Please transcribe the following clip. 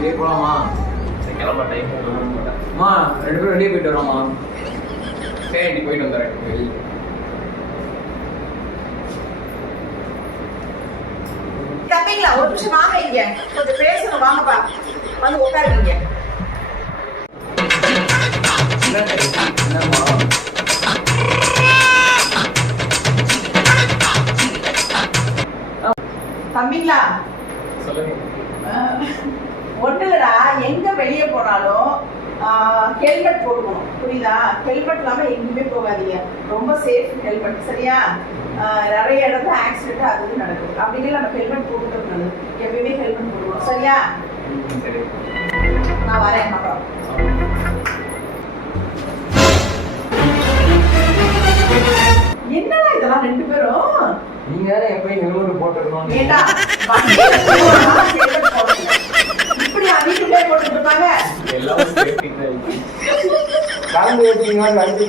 சரி போலாமா? கிளம்ப டைம் அம்மா 2 பேரும் வெளியே போயிட்டு வரோம்மா. சரி நீ போயிட்டு வந்துடுறேன். தம்பிங்களா ஒரு நிமிஷம் வாங்க, இங்க கொஞ்சம் பேசணும், வாங்கப்பா வந்து உட்காருங்க. என்னம்மா? தம்பிங்களா சொல்லுங்க. ஒண்ணு இல்லடா, எங்க வெளியே போனாலும் ஹெல்மெட் போட்டுக்கணும், புரியுதா? ஹெல்மெட் இல்லாம எங்கேயுமே போகாதீங்க. ரொம்ப சேஃப் ஹெல்மெட், சரியா? நிறைய இடத்துல ஆக்சிடென்ட் அது நடக்குது. அப்படிங்கிற நம்ம ஹெல்மெட் போட்டுக்கிறது நல்லது. எப்பயுமே ஹெல்மெட் போடுவோம், சரியா? சரி நான் வரேன் அப்புறம். என்னடா இதெல்லாம் 2 பேரும்? நீங்க எப்பயும் ஹெல்மெட் போட்டுக்கணும். ஏண்டா வண்டியில போறவங்க ஹெல்மெட் போடணும். இப்படி அதிகமே போட்டுட்டு இருப்பாங்க. எல்லாம் சேஃப்டி தான். கலந்து ஏற்றிங்கன்னா கலந்து